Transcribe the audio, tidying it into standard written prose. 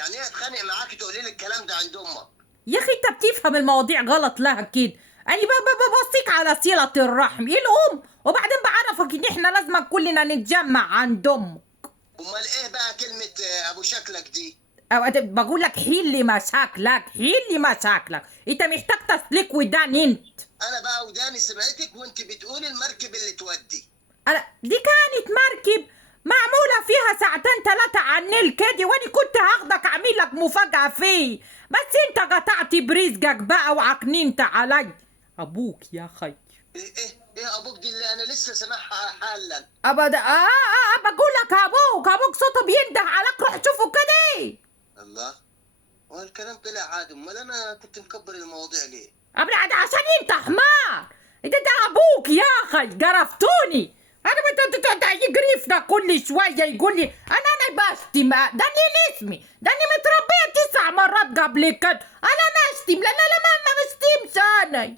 يعني ايه اتخانق معاكي تقولي لي الكلام ده عند امك؟ يا اخي انت بتفهم المواضيع غلط لها كده. انا ببصيك على صلة الرحم، ايه الام، وبعدين بعرفك ان احنا لازم كلنا نتجمع عند امك. امال ايه بقى كلمه ابو شكلك دي؟ بقول لك حل مشاكلك، حل مشاكلك، انت محتاج تسليك ودان انت. انا بقى وداني سمعتك وانت بتقولي المركب اللي تودي. دي كانت مركب معمولة فيها ساعتين ثلاثة على النيل كده، وانا كنت هاخدك اعمل لك مفاجأة فيه، بس انت قطعت برزقك بقى وعكننت علي. ابوك يا خي. ايه ابوك دي اللي انا لسه سامعها حالا؟ ابدا بقول لك ابوك صوته بينده عليك، روح شوفه كده. الله، هو الكلام طلع عادي، امال انا كنت مكبر المواضيع ليه؟ ابدا عشان انت حمار، ده ابوك يا اخي، جرفتوني. انا يقرفنا كل شويه يقول لي انا بشتم، ده انا اسمي، ده انا متربيه 9 مرات قبل كده، انا اشتم؟ لا لا لا، ما بشتمش انا.